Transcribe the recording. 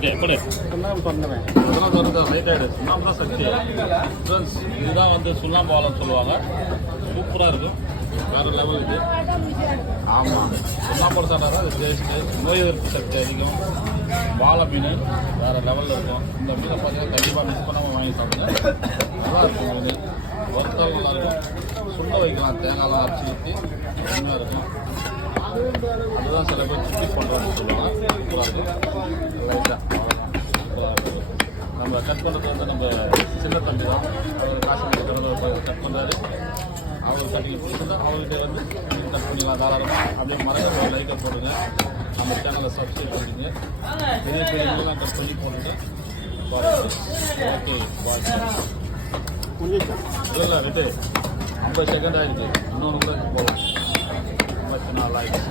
Okay கொடு. சுண்ணாம்பு சொன்னவன் இதெல்லாம் சொல்றது லைட் ஆயிடுச்சு. சுண்ணாம்பு தான் சக்தி. ஃப்ரெண்ட்ஸ் இதுதான் வந்து சுண்ணாம்பு வாழைன்னு சொல்லுவாங்க. சூப்பராக இருக்கும். வேறு லெவல் இது. ஆமாம், சுண்ணாம்பு சாப்பிட்டா அது டேஸ்ட்டு, நோய் எதிர்ப்பு சக்தி அதிகம். வாழை மீன் வேறு லெவலில் இருக்கும். இந்த மீனை பார்த்தீங்கன்னா கண்டிப்பாக மிஸ் பண்ணாமல் வாங்கி சாப்பிடுங்க. நல்லா இருக்கும் மீன். வறுத்தால் நல்லாயிருக்கும். சுண்ட வைக்கலாம், தேங்காய்லாம் அரைச்சி ஊற்றி நல்லா இருக்கும். அதுதான் சில பேர் சுற்றி பண்ணுறோன்னு சொல்லுவாங்க. சூப்பராக இருக்கும். லைட்டாக சூப்பராக இருக்கும். நம்ம கட் பண்ணுறது வந்து நம்ம சின்ன தம்பி தான். அவர் காசு கொடுக்குறது கட் பண்ணுறாரு. அவர் கட்டிங் பிடிச்சிருந்தா அவர்கிட்ட வந்து கட் பண்ணிக்கலாம் தாராளமாக. அப்படியே மறக்க ஒரு லைக்கை போடுங்க. நம்ம சேனலை சப்ஸ்கிரைப் பண்ணிங்க. பெரிய பெரிய இதெல்லாம் கட் பண்ணி போட்டுட்டு ஓகே பாய். இல்லை விட்டு 50 செகண்ட் ஆகிருக்கு. இன்னொன்று கூட போகலாம். 54 ஆயிடுச்சு.